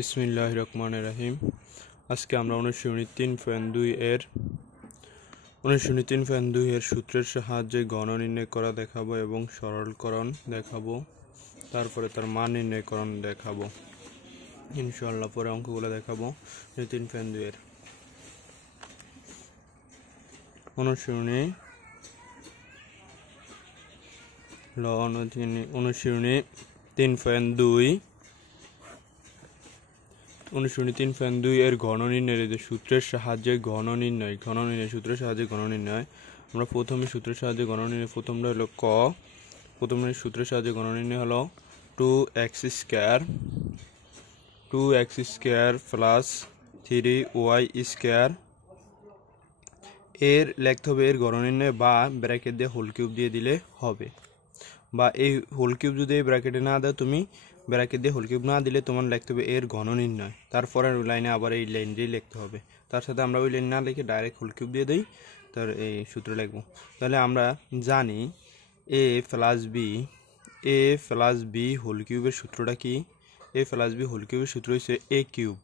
বিসমিল্লাহির রহমানির রহিম। আজকে আমরা অনুশীলনী 3.2 এর সূত্রের সাহায্যে গণ নির্ণয় করা দেখাবো এবং সরলকরণ দেখাবো, তারপরে তার মান নির্ণয়করণ দেখাবো ইনশাআল্লাহ। পরে অঙ্কগুলো দেখাবো। 3.2 এর অনুশীলনী অনুশীলনী 3.2 এর ঘন নির্ণয়ের সূত্রের সাহায্যে ঘন নির্ণয় সূত্রের সাহায্যে ঘন নির্ণয়। আমরা প্রথমে সূত্রের সাহায্যে ঘন নির্ণয় প্রথমটা হলো প্রথমে সূত্রের সাহায্যে ঘন নির্ণয় হলো 2x square plus 3y square. এর লিখতে হবে এর ঘন নির্ণয়, বা ব্র্যাকেট দিয়ে হোল কিউব দিয়ে দিলে হবে, বা এই হোল কিউব যদি এই ব্র্যাকেটে না দাও, তুমি ব্র্যাকেট দিয়ে হোল কিউব না দিলে তোমার লিখতে হবে এর ঘন নির্ণয়। তারপরে লাইনে আবার এই লাইন দিয়ে লিখতে হবে, তার সাথে আমরা ওই লাইন না লিখে ডাইরেক্ট হোল কিউব দিয়ে দিই, তার এই সূত্র লিখবো। তাহলে আমরা জানি a প্লাস বি হোল কিউবের সূত্রটা কি? a প্লাস বি হোল কিউবের সূত্র হচ্ছে a cube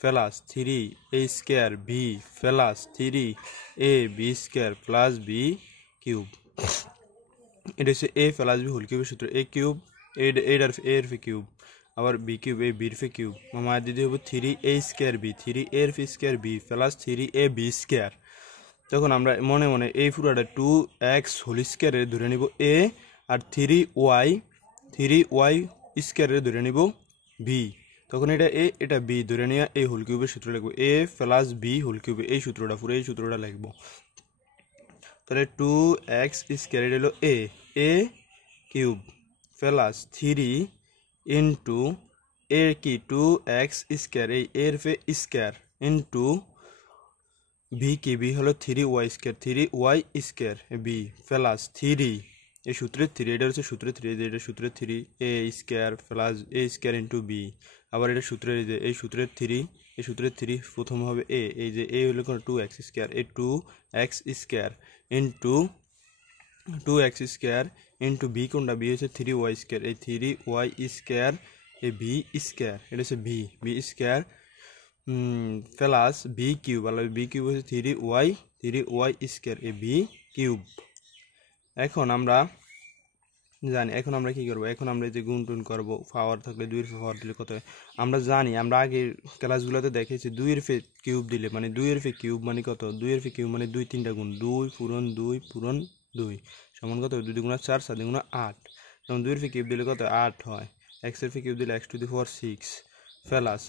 plus 3a square B plus 3ab square plus B cube. এটা হচ্ছে a প্লাস বি হোল কিউবের সূত্র। a কিউব এর কিউব, আবার বি কিউব এই বির কিউব, আমার দিতে হবে 3a square B 3a square B plus 3ab square. তখন আমরা মনে মনে এই পুরোটা 2x হোল স্কয়ারে ধরে নিব a, আর 3y স্কয়ারে ধরে নিব b। তখন এটা a এটা b ধরে নিয়ে এই হোল কিউবের সূত্র লিখবো, a প্লাস বি হোল কিউবে এই সূত্রটা পুরো এই সূত্রটা লিখবো। তাহলে 2x স্কয়ার এটা হলো a cube plus 3 into a কি 2x স্কয়ার এই এর স্কয়ার ইন্টু বি কি বি হলো 3y স্কয়ার বি প্লাস 3 এই সূত্রের 3, এটা হচ্ছে সূত্রের 3, এটা সূত্রের 3 a square plus a square into B. আবার এটা সূত্রের এই সূত্রের 3 প্রথম হবে a, এই যে a হলো 2x স্কয়ার, এই 2x square into 2x square into B কোনটা? বি হচ্ছে 3y স্কয়ার, এই 3y স্কয়ার এই বি স্কয়ার, এটা হচ্ছে B square plus B cube, B cube হচ্ছে 3y স্কয়ার এই বি কিউব। এখন আমরা জানি, এখন আমরা কি করবো? এখন আমরা যে গুণ টুন করবো, পাওয়ার থাকলে 2 এর পাওয়ার দিলে কত হয় আমরা জানি। আমরা আগের ক্লাসগুলোতে দেখেছি 2 এর কিউব দিলে মানে 2 এর কিউব মানে কত? 2 এর কিউব মানে 2 3টা গুণ, 2 পূরণ 2 পূরণ 2 সমান কত? 2 2 গুণা 4 4 2 গুণা 8, যেমন 2 এর কিউব দিলে কত? 8 হয়। x এর কিউব দিলে x two the power 6 plus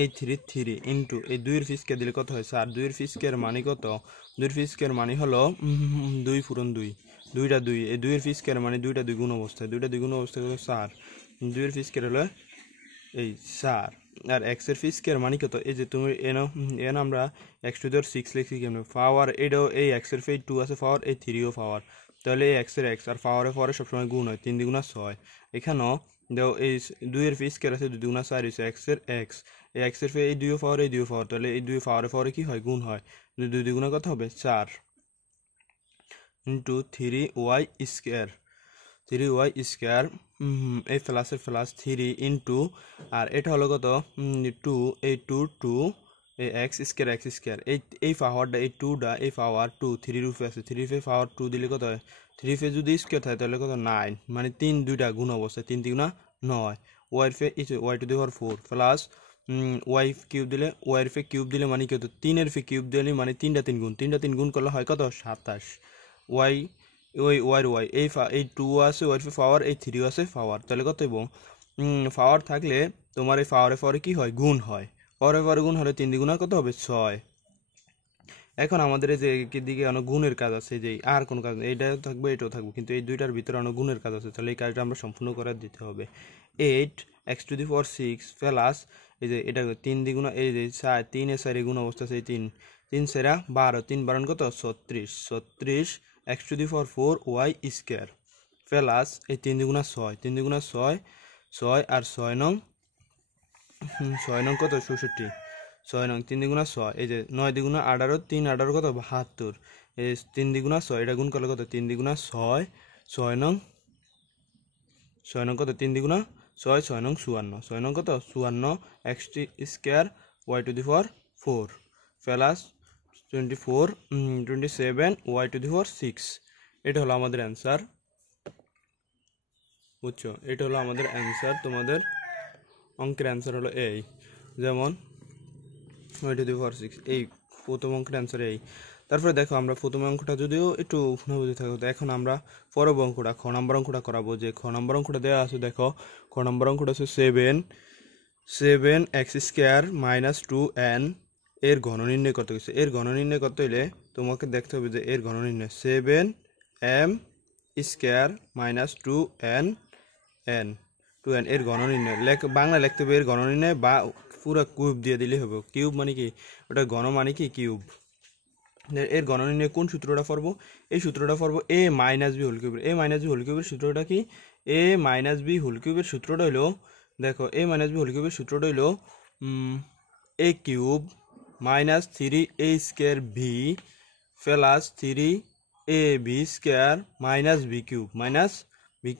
এই 3 ইন্টু এই 2 এর স্কয়ার দিলে কত হয়? 4। 2 এর স্কয়ার মানে কত? 2 এর স্কয়ার মানে হলো 2 পূরণ 2, 2টা 2, এই 2 এর স্কয়ার মানে 2টা 2 গুণ অবস্থায়, 2টা 2 গুণ অবস্থায় হলো 4। 2 এর স্কয়ার হলো এই 4, আর x এর স্কয়ার মানে কত? এই যে তুমি এন আমরা x টু দি পাওয়ার 6 লিখছি কেমনে? পাওয়ার এটাও এই x এর 2 আছে পাওয়ার, এই 3 ও পাওয়ার, তাহলে এই x এর x আর পাওয়ারে সবসময় গুণ হয়, 3 দ্বিগুণা 6। এখানেও দেখো এই 2 এর স্কয়ার আছে 2 দ্বিগুণা 4 হচ্ছে x এর x, এই x এর এই 2 পাওয়ার এই 2 পাওয়ার, তাহলে এই 2 পাওয়ারে কি হয়? গুণ হয়। 2 দ্বিগুণা কত হবে? 4 ইন্টু 3y স্কয়ার এই প্লাসের প্লাস 3 ইন্টু, আর এটা হলো কত? 2 এই 2 এই x স্কয়ার এই পাওয়ারটা এই 2টা এই পাওয়ার 2 3 রূপে আছে, 3 পে পাওয়ার 2 দিলে কত হয়? 3 পে যদি স্কয়ার থাকে তাহলে কত? 9, মানে 3 দুইটা গুণ অবস্থায় 3 3 গুণা 9, y two the power 4 plus y cube দিলে y এর কিউব দিলে মানে কত? 3 এর কিউব দিলে মানে 3টা 3 গুণ করলে হয় কত? 27। y এই 2 আছে ওয়ার পাওয়ার, এই 3 আছে পাওয়ার, তাহলে কত হইব? পাওয়ার থাকলে তোমার এই পাওয়ারে কি হয়? গুণ হয়। পাওয়ারে গুণ হলে 3 দ্বিগুণা কত হবে? 6। এখন আমাদের এই যে দিকে অনেক গুণের কাজ আছে, যে আর কোনো কাজ নেই, এইটাও থাকবে এটাও থাকবে, কিন্তু এই দুইটার ভিতরে অনেক গুণের কাজ আছে, তাহলে এই কাজটা আমরা সম্পূর্ণ করে দিতে হবে। 8x two the power 6 plus এই যে এটা 3 দ্বিগুণা এই যে 4, 3 এর 4 গুণ অবস্থা আছে, এই 3 সেরা 12, 3 12 কত? 36 x two the power 4y square plus এই 3 দ্বিগুণা 6 আর 6 নং কত? 66, 6 নং 3 দ্বিগুণা 6, এই যে 9 দ্বিগুণা 18, 3 18 কত? 72, এই 3 দ্বিগুণা 6 এটা গুণ করলে কত? 3 দ্বিগুণা 6 নং কত? 3 দ্বিগুণা ছয় ছয় নং 54 ছয় নং কত 54 x square y to the power 4 plus 27 y to the power 6। এটা হলো আমাদের অ্যান্সার, বুঝছো? এটা হলো আমাদের অ্যান্সার, তোমাদের অঙ্কের অ্যান্সার হলো এই, যেমন ওয়াই টু দি পাওয়ার 6, এই প্রথম অঙ্কের অ্যান্সার এই। তারপরে দেখো আমরা প্রথম অঙ্কটা যদিও একটু না বুঝে থাকো, এখন আমরা পরের অঙ্কটা খ নম্বর অঙ্কটা করাবো। যে খ নম্বর অঙ্কটা দেওয়া আছে, দেখো খ নম্বর অঙ্কটা আছে 7 এক্স স্কোয়ার মাইনাস 2n এর ঘন নির্ণয় করতে গেছে। এর ঘন নির্ণয় করতে হলে তোমাকে দেখতে হবে যে এর ঘন নির্ণয় 7m স্কোয়ার মাইনাস 2n এর ঘন নির্ণয় বাংলা লিখতে হবে। এর ঘন নির্ণয় বা পুরো কিউব দিয়ে দিলে হবে। কিউব মানে কি, ওটা ঘন মানে কি কিউব। এর ঘন নির্ণয় কোন সূত্রটা পড়বো? এই সূত্রটা পড়বো এ মাইনাস বি হোল কিউবের। এ মাইনাস বি হোল কিউবের সূত্রটা কি? এ মাইনাস বি হোল কিউবের সূত্রটা হলো, দেখো এ মাইনাস বি হোল কিউবের সূত্রটা হলো a cube minus 3a square b plus 3a b square minus b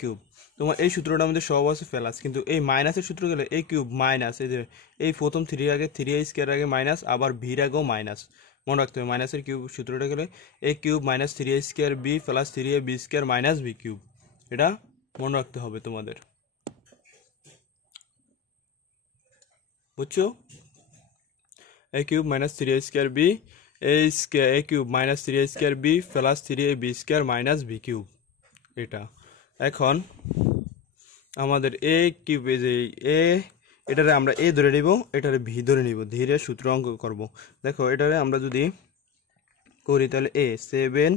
cube. তোমার এই সূত্রটার মধ্যে সব আছে প্লাস, কিন্তু এই মাইনাসের সূত্র গেলে এ কিউব মাইনাস, এই যে এই প্রথম 3 আগে 3a স্কোয়ার আগে মাইনাস, আবার ভির আগেও মাইনাস, মনে রাখতে হবে। মাইনাসের কিউব সূত্রটা গেলে a cube minus 3a square b plus 3a b square minus b cube. এটা মনে রাখতে হবে তোমাদের, বুঝছো? A cube minus 3a square b a cube minus 3a square b plus 3a b square minus b cube. এটা এখন আমাদের এ cube, যে এটারে আমরা এ ধরে নিব, এটারে ভি ধরে নিব, ধীরে সূত্র অঙ্ক করব। দেখো এটারে আমরা যদি করি তাহলে এ 7m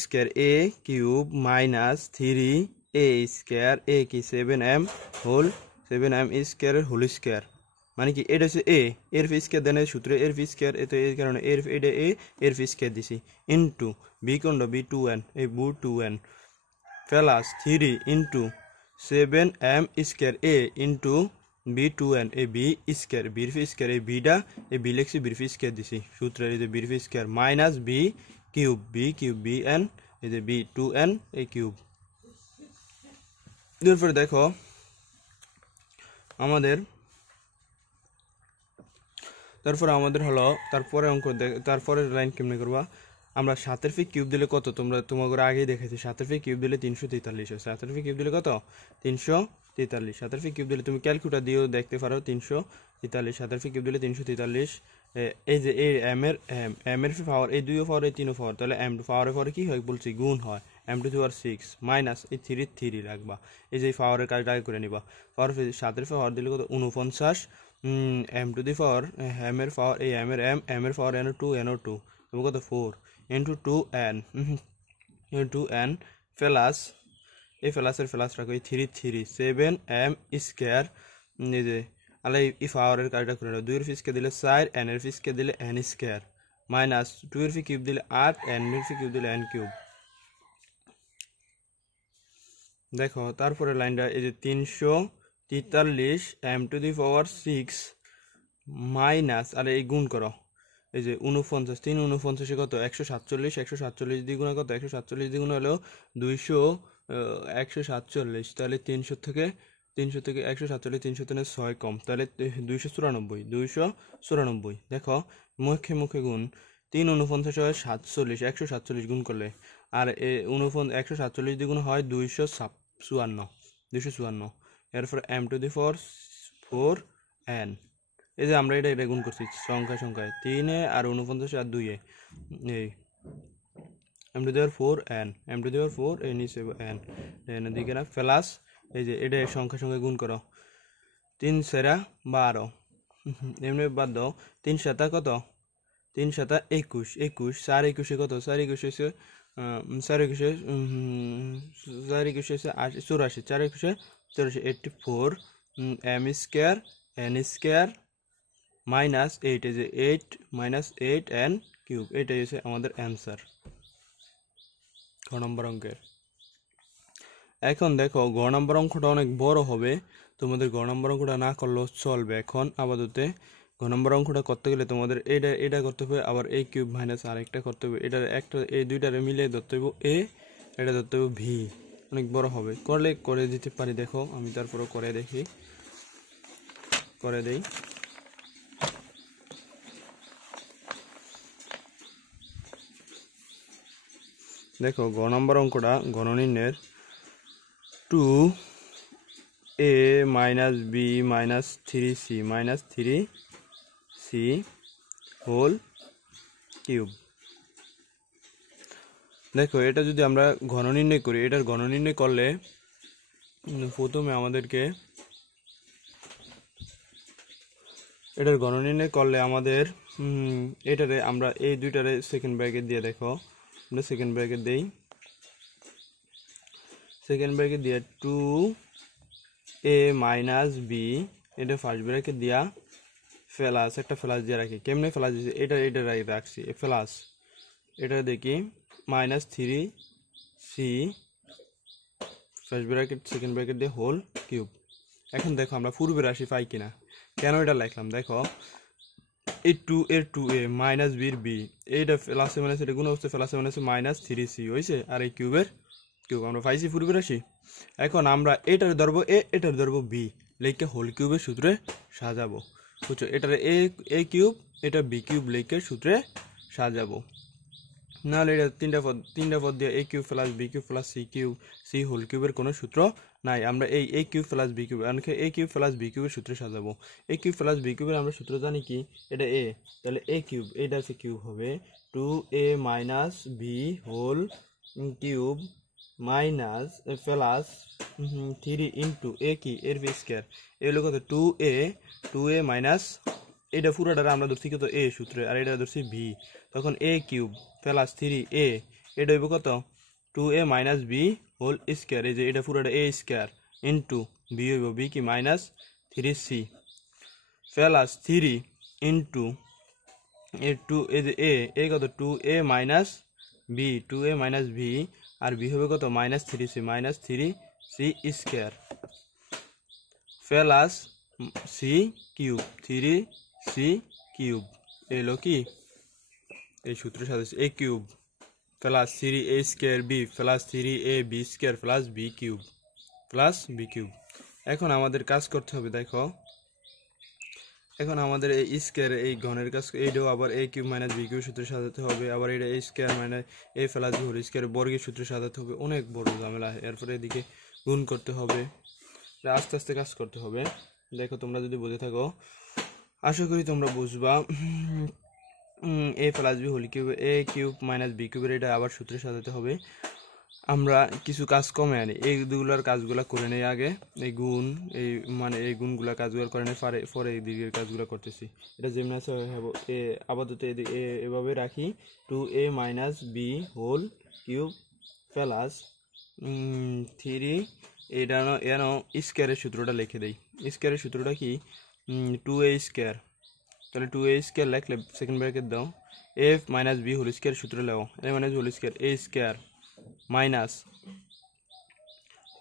স্কোয়ার এ কিউব মাইনাস 3a স্কোয়ার এ কি 7m স্কোয়ার হোল স্কোয়ার, মানে কি এটা হচ্ছে এ, এর ফি স্কোয়ার দেন সূত্র এর ফি স্কোয়ার, এতে এই কারণে এটা এর ফি স্কোয়ার দিছি, ইন্টু বি কোন বি 2n, এই বু 2n plus 3 into 7m square a into b 2n a b square, বির ফি স্কোয়ার, এই বিটা এই বি লিখছি, বির ফি স্কোয়ার দিছি সূত্রের, এই যে বির ফি square minus b cube b n, এই যে বি 2n এই কিউব। এরপরে দেখো আমাদের হলো তারপরে অঙ্ক, তারপরে লাইন কেমনে করবা? আমরা 7 ফি কিউব দিলে কত, তোমাদের আগেই দেখেছি 7 ফি কিউব দিলে 343 হয়। 7 ফি কিউব দিলে কত? 343। 7 ফি কিউব দিলে তুমি ক্যালকুলেটর দিয়েও দেখতে পারো 343। 7 ফি কিউব দিলে 343। এই যে এই এম এর পাওয়ার, এই 2 পাওয়ার এই 3 পাওয়ার, তাহলে m পাওয়ারের পরে কি হয় বলছি গুণ হয়, m to the power 6 minus এই 3 রাখবা, এই যে পাওয়ারের কাজটা আগে করে নিবা। পাওয়ার 7 পাওয়ার দিলে কত 49 m to the power m এর পাওয়ার, এই m এর পাওয়ার n2 তুমি কত 4 ইন্টু 2n প্লাস এই প্লাসের প্লাস রাখো, এই 3 7m স্কোয়ার, এই যে আলাই এই পাওয়ারের কাজটা করে নাও, 2 এর ফি স্কোয়ার দিলে 4, n এর ফি স্কোয়ার দিলে n স্কোয়ার মাইনাস 2 এর ফি কিউব দিলে 8, n এর ফি কিউব দিলে n কিউব। দেখো তারপরে লাইনটা এই যে 343 m to the power 6 minus, আর এই গুণ করো, এই যে 49, 3 49 কত 147, 147 দ্বিগুণ কত 147 দ্বিগুণ হলো 200, 147, তাহলে 300 থেকে 147, 300 থেকে 6 কম, তাহলে 294। দেখো মুখে মুখে গুণ, 3 49 হয় 47, 147 গুণ করলে, আর 147 দ্বিগুণ হয় 254। এরপর m to the power 4n, এই যে আমরা এটা গুণ করছি সংখ্যায় 3 আর 49 আর 2 এই m to the power 4n, m to the power 4 এই নিচে n, এদিকে না প্লাস, এই যে এটা সংখ্যায় গুণ করো, 3 সেরা 12, এমনি বাদ দাও, 3 7 কত 3 7 21, 4 21 কত 4 21 হচ্ছে 84, 4 21 84 m square n square minus 8, এই যে 8 মাইনাস 8n কিউব। এটাই হচ্ছে আমাদের অ্যান্সার গ নম্বর অঙ্কের। এখন দেখো গ নম্বর অঙ্কটা অনেক বড় হবে, তোমাদের গ নম্বর অঙ্কটা না করলেও চলবে। এখন আপাতত গ নম্বর অঙ্কটা করতে গেলে তোমাদের এটা করতে হবে, আবার এই কিউব মাইনাস আরেকটা করতে হবে, এটার একটা এই দুইটারে মিলে ধরতে হবে এ, এটা ধরতে হবে ভি, অনেক বড় হবে, করলে করে দিতে পারি। দেখো আমি তারপরে করে দেখি, করে দেই। দেখো গ নম্বর অঙ্কটা গণনির্ণয়ের 2a minus B minus 3c whole cube. দেখো এটা যদি আমরা ঘন নির্ণয় করি, এটার ঘন নির্ণয় করলে প্রথমে আমাদেরকে এটারে আমরা এই দুইটারে সেকেন্ড ব্র্যাকেট দিয়ে, দেখো আমরা সেকেন্ড ব্র্যাকেট দেই, সেকেন্ড ব্র্যাকেট দিয়ে 2a মাইনাস বি, এটা ফার্স্ট ব্র্যাকেট দিয়া প্লাস একটা প্লাস দিয়ে রাখি। কেমনে প্লাস দিয়েছে, এটা রাখছি প্লাস, এটা দেখি minus 3c first bracket second bracket দিয়ে হোল কিউব। এখন দেখো আমরা পূর্বের রাশি পাই কিনা, কেন এটা লিখলাম দেখো, এই 2a মাইনাস বির বি, এইটা প্লাসে মাইনাস এটা গুণ হচ্ছে, প্লাসে মাইনাস মাইনাস 3c হয়েছে, আর এই কিউবের কিউব আমরা পাইছি পূর্বের রাশি। এখন আমরা এটার ধরবো এ, এটার ধরবো বি, লিখে হোল কিউবের সূত্রে সাজাবো। বুঝছো, এটার এ কিউব, এটা বি কিউব লিখে সূত্রে সাজাবো। নাহলে এটা তিনটা পদ দিয়ে a cube plus B cube plus c whole কিউবের কোনো সূত্র নাই। আমরা এই a cube plus B cube a cube plus b কিউবের সূত্রে সাজাবো। এ কিউব প্লাস বি কিউবের আমরা সূত্র জানি কি, এটা এ, তাহলে এ কিউব, এটা হচ্ছে কিউব হবে 2a minus B whole cube minus plus 3 into a কি এর বি স্কোয়ার, এ হলো কত 2a মাইনাস, এটা পুরোটা আমরা ধরছি কত এ সূত্রে, আর এটা ধরছি বি, তখন এ কিউব প্লাস 3a, এটা হইব কত 2a minus B whole square, এই যে এটা পুরোটা এ স্কোয়ার ইন্টু বি হইব বি কি মাইনাস 3c প্লাস 3 ইন্টু এই যে এ কত 2a মাইনাস বি, আর বি হবে কত minus 3c square plus c cube 3c cube, এলো কি এই সূত্র সাথে a cube plus 3a square b plus 3ab square plus B cube. এখন আমাদের কাজ করতে হবে, দেখো এখন আমাদের এই স্কোয়ার এই ঘনের কাজ, এইটাও আবার এ কিউব মাইনাস বি কিউব সূত্রে সাজাতে হবে, আবার এটা এ স্কোয়ার মাইনাস এ প্লাস বি হোল স্কোয়ার বর্গের সূত্রে সাজাতে হবে, অনেক বড় ঝামেলা। এরপরে এদিকে গুণ করতে হবে, আস্তে আস্তে কাজ করতে হবে। দেখো তোমরা যদি বুঝে থাকো, আশা করি তোমরা বুঝবা। এ plus B whole cube a cube minus B কিউবের এটা আবার সূত্রে সাজাতে হবে। আমরা কিছু কাজ কমে আনি, এইগুলোর কাজগুলো করে নেই আগে, এই গুণ এই গুণগুলা কাজগুলো করে নেই, পরে এই দিকের কাজগুলো করতেছি। এটা যেমন আছে আপাতত এভাবে রাখি 2a minus B whole cube plus 3, এটা এন স্কোয়ারের সূত্রটা লিখে দেই। স্কোয়ারের সূত্রটা কি 2a স্কোয়ার, তাহলে 2a স্কোয়ার লিখলে সেকেন্ড ব্র্যাকেট দাও A minus B whole square সূত্র লেও A minus whole square A square minus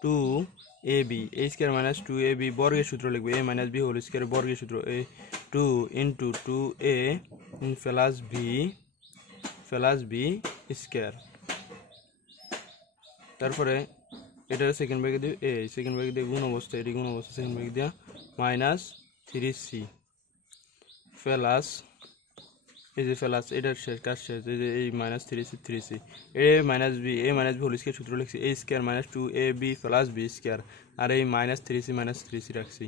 2ab A square minus 2ab বর্গের সূত্র লিখবো, A minus B whole square বর্গের সূত্র A 2 into 2a plus B square. তারপরে এটা সেকেন্ড ব্র্যাকেট দিয়ে সেকেন্ড ব্র্যাকেট দিয়ে গুণ অবস্থা, এটি গুণ অবস্থা সেকেন্ড ব্র্যাকেট দিয়া মাইনাস 3c প্লাস এই যে প্লাস এটার কাজ শেষ, এই যে এই মাইনাস 3c এ মাইনাস বি হোল স্কোয়ার সূত্র লিখছি a square minus 2ab plus B square, আর এই মাইনাস 3c রাখছি।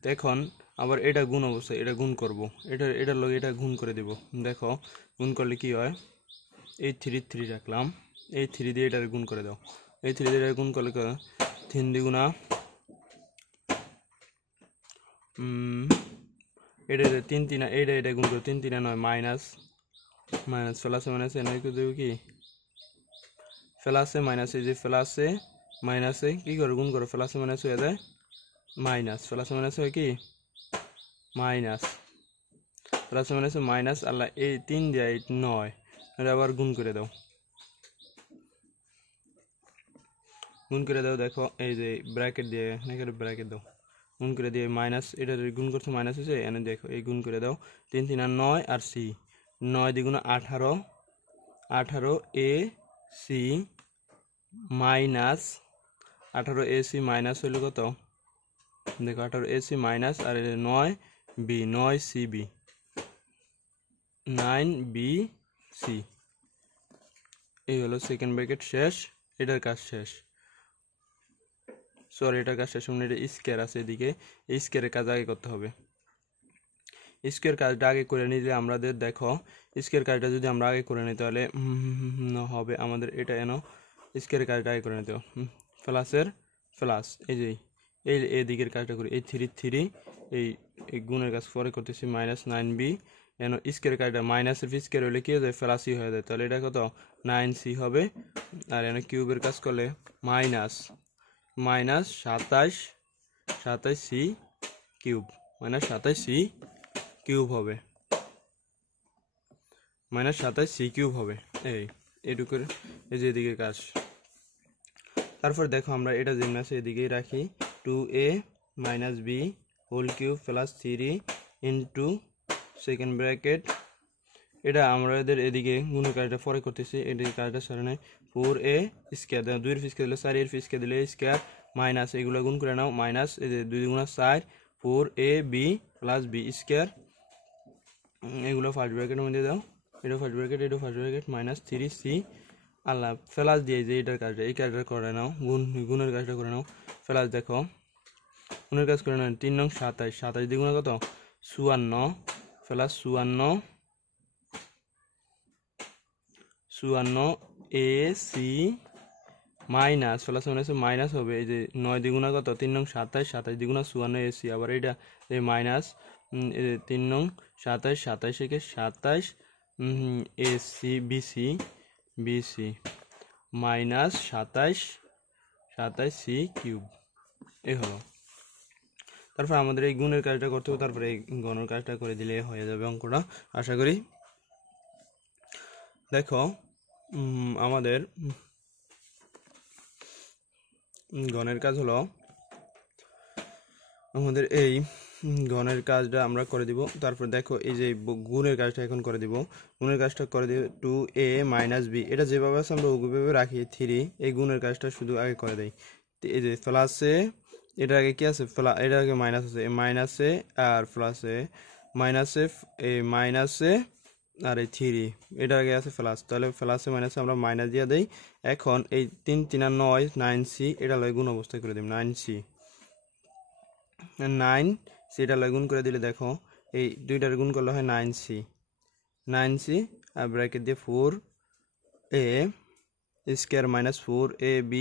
তো এখন আবার এটা গুণ অবস্থা, এটা গুণ করব, এটার লগে এটা গুণ করে দেব। দেখো গুণ করলে কি হয়, এই 3 রাখলাম, এই 3 দিয়ে এটার গুণ করে দাও, এই 3 দিয়ে এটা গুণ করলে 3 দ্বিগুণা এটা 3 এটা গুণ করো 3 3 9 মাইনাস প্লাসে মাইনাসে নয় দেবো কি প্লাসে মাইনাসে, যে প্লাসে মাইনাসে কি করো গুণ করো, প্লাসে মাইনাস হয়ে যায় মাইনাস, প্লাসে মাইনাস হয় কি মাইনাস, প্লাসে মাইনাসে মাইনাস, আল্লাহ এই 3 দিয়ে 9 এটা আবার গুণ করে দাও, দেখো এই যে ব্র্যাকেট দিয়ে এখানে ব্র্যাকেট দাও, গুণ করে দিয়ে মাইনাস, এটা গুণ করছে মাইনাস হয়েছে, এনে দেখো এই গুণ করে দাও 3 3 আর 9 আর সি 9 দ্বিগুণ 18 a c minus 18AC minus হইল কত দেখো 18AC মাইনাস আর 9B 9CB 9BC এই হলো সেকেন্ড ব্র্যাকেট শেষ এটার কাজ শেষ সরি এটার কাজ শেষ এটা স্কয়ার আছে এদিকে এই স্কয়ারের কাজ আগে করতে হবে স্কয়ার কাজটা আগে করে নিলে আমাদের দেখো স্কয়ার কাজটা যদি আমরা আগে করে নিই তাহলে হবে আমাদের এটা এনো স্কয়ার কাজটা আগে করে নিতে হবে প্লাসের প্লাস এই যে এই দিকের কাজটা করি এই 3 এই গুণের কাজ পরে করতেছি -9b এনো স্কয়ার কাজটা মাইনাসের স্কয়ার হলে কি হয়ে যায় প্লাসই হয়ে যায় তাহলে এটা কত 9c হবে আর এনো কিউবের কাজ করলে minus 27c cube -27c cube হবে -27c কিউব হবে এইটুকুর এই যে এদিকে কাজ তারপর দেখো আমরা এটা যেমন আছে এদিকেই রাখি 2a - b whole cube plus 3 into second bracket এটা আমাদের এদিকে গুণের কাজটা পরে করতেছি এদিকে কাজটা সরে নাই 4a স্কয়ার 2 এর স্কয়ার দিলে 4 এর স্কয়ার দিলে স্কয়ার মাইনাস এগুলো গুণ করে নাও মাইনাস এই যে 2 গুণা 4 4ab প্লাস b স্কয়ার এগুলো ফার্স্ট ব্র্যাকেটের মধ্যে দাও এটা ফার্স্ট ব্র্যাকেট এটা ফার্স্ট ব্র্যাকেট -3c আল্লাহ প্লাস দিয়ে যে এটার কাজটা এই কাজটা করে নাও গুণের কাজটা করে নাও প্লাস দেখো গুণের কাজ করে নাও 3 নং 27 27 দ্বিগুণ কত 54 plus 54 ac minus plus minus হবে এই যে 9 দ্বিগুণ কত 3 নং 27 27 দ্বিগুণ 54 ac আবার এটা এই মাইনাস 3 নং 27 27 থেকে 27 ac bc minus 27c cube এই হলো তারপর আমাদের এই গুণের কাজটা করতে হবে তারপরে এই গণের কাজটা করে দিলে হয়ে যাবে অঙ্কটা আশা করি দেখো আমাদের গণের কাজ হলো আমাদের এই গণের কাজটা আমরা করে দিব তারপর দেখো এই যে গুণের কাজটা এখন করে দিব গুণের কাজটা করে দিব 2a - b এটা যেভাবে আছে আমরা ওইভাবে রাখি 3 এই গুণের কাজটা শুধু আগে করে দেই এই যে প্লাসে এটা আগে কি আছে এটা আগে মাইনাস আছে মাইনাসে আর প্লাসে মাইনাসে এই মাইনাসে আর এই 3 এটা আগে আছে প্লাস তাহলে প্লাসে মাইনাসে আমরা মাইনাস দিয়ে দেই এখন এই 3 3 আর 9 9c এটা লয় গুণ অবস্থায় করে দিই 9c 9c এটা লয় গুণ করে দিলে দেখো এই দুইটার গুণ করলে হয় 9c আর ব্র্যাকেট দিয়ে 4a square minus 4ab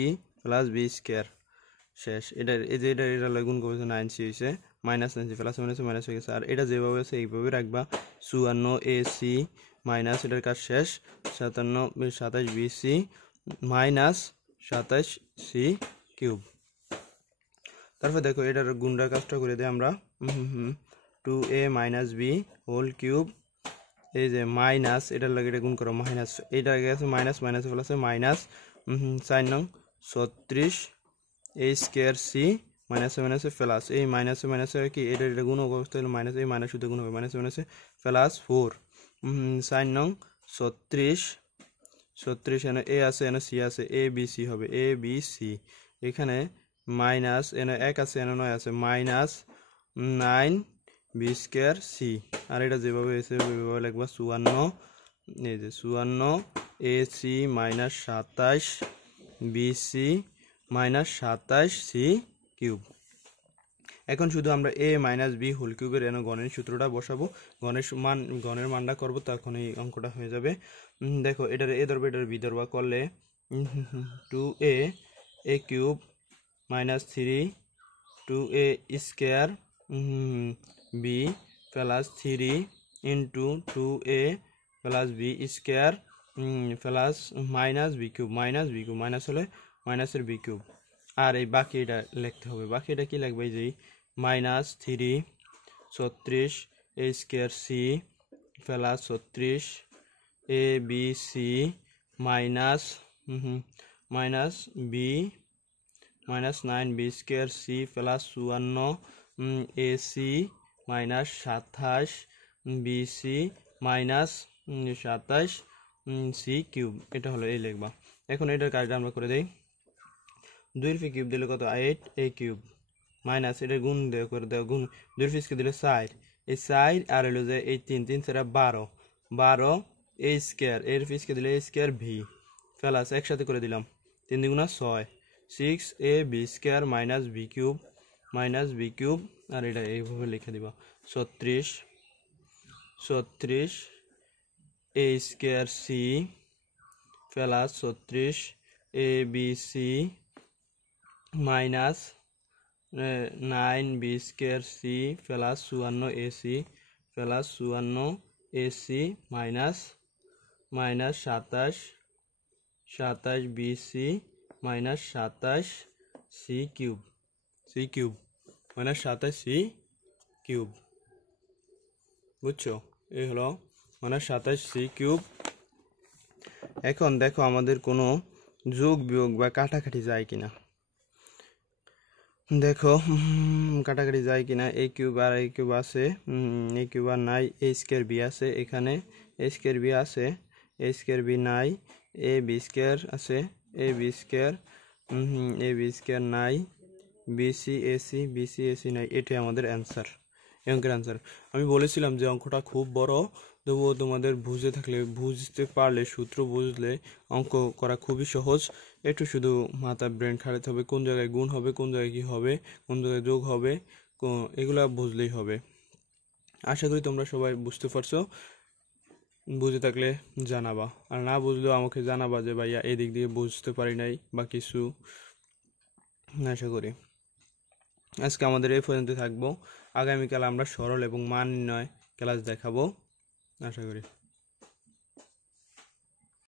plus b square শেষ এটা এই যে এটা লয় গুণ করেছে 9c হইছে -9c প্লাস মাইনাস হয়ে গেছে আর এটা যেভাবে আছে এইভাবে রাখবা 54ac মাইনাস এটার কাজ শেষ 27bc মাইনাস 27c কিউব তারপর দেখো এটার গুণটার কাজটা করে দেই আমরা 2a - b হোল কিউব এই যে মাইনাস এটার লাগে এটা গুণ করো মাইনাস এটা আগে আছে মাইনাস মাইনাস প্লাস মাইনাস 4 নং 36 a স্কয়ার c মাইনাসে মাইনাসে প্লাস এই মাইনাসে মাইনাসে কি এটা গুণ অবস্থা হলো মাইনাস এই মাইনাস শুধু গুণ হবে মাইনাসে মাইনাসে প্লাস 4 4 নং 36 এনে a আছে এনে c আছে a b c হবে a b c এখানে মাইনাস এনে 1 আছে এনে 9 আছে মাইনাস 9 b স্কয়ার c আর এটা যেভাবে এসে ওইভাবে লিখবা 54 এই যে 54 ac minus 27 bc minus 27c cube এখন শুধু আমরা a - b হোল কিউবের এনো গণের সূত্রটা বসাবো গণের মানটা করব তখন এই অঙ্কটা হয়ে যাবে দেখো এটার a ধরবে এটার b ধরবা করলে 2a a cube -3 2a square b plus 3 into 2a plus b square plus minus b cube minus হলে মাইনাসের b কিউব আর এই বাকি এটা লিখতে হবে বাকি এটা কি লিখবে যে -3 36 a square c plus 36 a b c minus b minus 9 b square c plus 54 ac minus 27 bc minus 27 c cube এটা হলো এই লিখবা এখন এটার কাজটা আমরা করে দেই 2 পি কিউব দিলে কত 8 এ কিউব মাইনাস এটা গুণ দেওয়া করে দেওয়া গুণ 2 পিসকে দিলে 4 এই 4 আর হলো যে এই 3 3 সেটা 12 12 এ স্কয়ার এর পিসকে দিলে এ স্কয়ার ভি প্লাস একসাথে করে দিলাম 3 দুগুণা 6 6 a b square minus b cube আর এটা এইভাবে লিখে দিবা 36 a square c plus 36 a b c minus 9 b square c plus 54 a c plus 54 a c minus 27 b c minus 27 c cube minus 27 c cube বুঝছো এই হলো minus 27 c cube. এখন দেখো আমাদের কোনো যোগ বিয়োগ বা কাটাকাটি যায় কিনা, দেখো কাটাকাটি যায় কিনা। এ কিউব আর এ কিউব আছে, এ কিউব আর নাই, এ স্কয়ার বি আছে, এখানে এ স্কয়ার বি আছে, এ স্কয়ার বি নাই, এ বি স্কয়ার আছে, এ বি স্কয়ার নাই, বিসি এসি নাই। এটাই আমাদের অ্যান্সার, এই অঙ্কের অ্যান্সার। আমি বলেছিলাম যে অঙ্কটা খুব বড়, তবুও তোমাদের বুঝতে পারলে, সূত্র বুঝলে অঙ্ক করা খুবই সহজ। একটু শুধু মাথা ব্রেন খাটাতে হবে, কোন জায়গায় গুণ হবে, কোন জায়গায় কি হবে, কোন জায়গায় যোগ হবে, এগুলা বুঝলেই হবে। আশা করি তোমরা সবাই বুঝতে পারছো। বুঝে থাকলে জানাবা, আর না বুঝলেও আমাকে জানাবা যে ভাইয়া এদিক দিয়ে বুঝতে পারি নাই বা কিছু। আশা করি আজকে আমাদের এই পর্যন্ত থাকবো। আগামীকাল আমরা সরল এবং মান নির্ণয় ক্লাস দেখাবো, আশা করি।